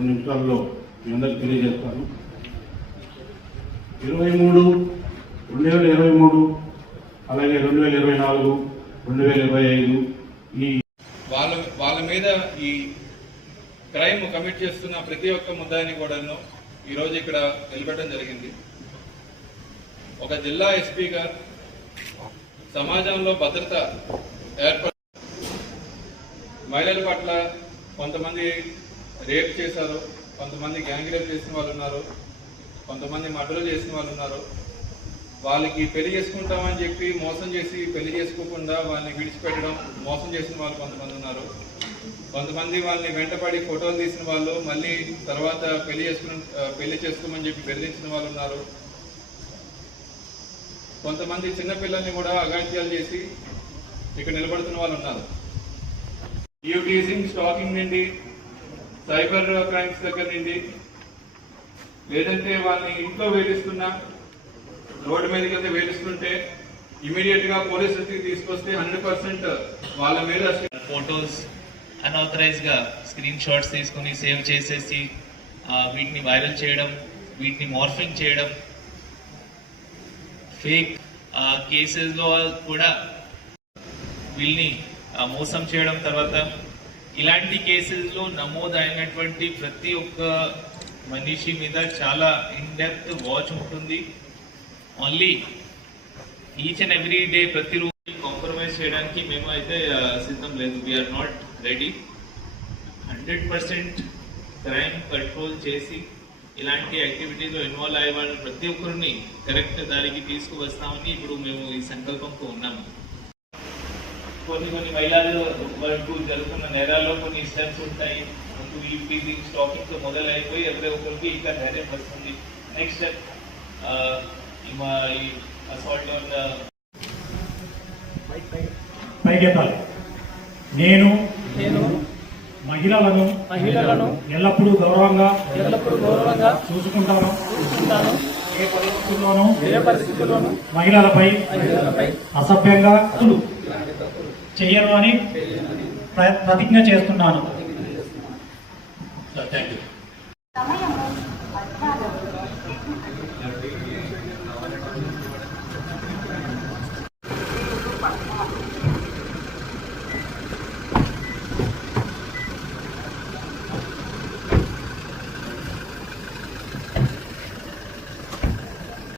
2 నిమిషాల్లో మీ అందరికీ తెలియజేస్తాను. 2023 అలాగే 2024, 2025 ఈ వాళ్ళ మీద ఈ క్రైమ్ కమిట్ చేస్తున్న ప్రతి ఒక్క ముద్దాయిని కూడాను ఈరోజు ఇక్కడ నిలబెట్టడం జరిగింది. ఒక జిల్లా ఎస్పీగా సమాజంలో భద్రత మహిళల పట్ల కొంతమంది రేప్ చేశారు, కొంతమంది గ్యాంగ్ రేప్ చేసిన వాళ్ళు ఉన్నారు, కొంతమంది మర్డర్ చేసిన వాళ్ళు ఉన్నారు. వాళ్ళకి పెళ్లి చేసుకుంటామని చెప్పి మోసం చేసి పెళ్లి చేసుకోకుండా వాళ్ళని విడిచిపెట్టడం, మోసం చేసిన వాళ్ళు కొంతమంది ఉన్నారు. కొంతమంది వాళ్ళని వెంటపడి ఫోటోలు తీసిన వాళ్ళు మళ్ళీ తర్వాత పెళ్లి చేసుకోమని చెప్పి బెదిరించిన వాళ్ళు ఉన్నారు. కొంతమంది చిన్నపిల్లల్ని కూడా అగాత్యాలు చేసి ఇక్కడ నిలబడుతున్న వాళ్ళు ఉన్నారు. టీజింగ్, స్టాకింగ్ నుండి సైబర్ క్రైమ్స్ దగ్గర నుండి, లేదంటే వాళ్ళని ఇంట్లో వేధిస్తున్నా, రోడ్డు మీదకి అయితే వేధిస్తుంటే ఇమీడియట్ గా పోలీసులకి తీసుకొస్తే 100% వాళ్ళ మీద ఫోటోస్ అన్ఆథరైజ్ గా స్క్రీన్ షాట్స్ తీసుకుని సేవ్ చేసేసి వీటిని వైరల్ చేయడం, వీటిని మార్ఫింగ్ చేయడం, ఫేక్ కేసెస్ లో కూడా వీళ్ళని మోసం చేయడం. తర్వాత ఇలాంటి కేసెస్ లో నమోదైనటువంటి ప్రతి ఒక్క మనిషి మీద చాలా ఇన్ డెప్త్ వాచ్ ఉంటుంది. Only each and every day ప్రతిరోజు కాంప్రమైజ్ చేయడానికి మేము అయితే సిద్ధం లేదు. We are not ready. 100% crime control చేసి ఇలాంటి యాక్టివిటీలో ఇన్వాల్వ్ అయ్యే వాళ్ళు ప్రతి ఒక్కరిని కరెక్ట్ దారికి తీసుకువస్తామని ఇప్పుడు మేము ఈ సంకల్పంతో ఉన్నాము. కొన్ని మహిళలు వరకు జరుగుతున్న నేరాల్లో కొన్ని స్టెప్స్ ఉంటాయి. టీజింగ్, స్టాకింగ్ తో మొదలైపోయి ఎవరి ఒక్కరికి ఇంకా ధైర్యం వస్తుంది. నెక్స్ట్ స్టెప్ అసాల్ట్ ఆన్ నేను మహిళలను ఎల్లప్పుడూ గౌరవంగా చూసుకుంటాను. ఏ పరిస్థితుల్లోనూ మహిళలపై అసభ్యంగా చేయను అని ప్రతిజ్ఞ చేస్తున్నాను. Thank you.